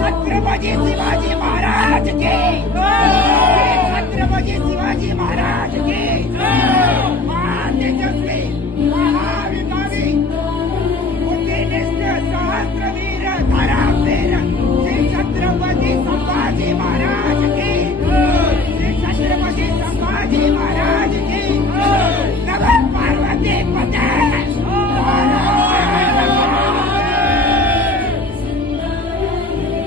छत्रपती शिवाजी महाराज की छत्रपती शिवाजी महाराज की महातेजस्वी महाविकावी बुद्धिनिष्ठ सहस्रवीर धरावीर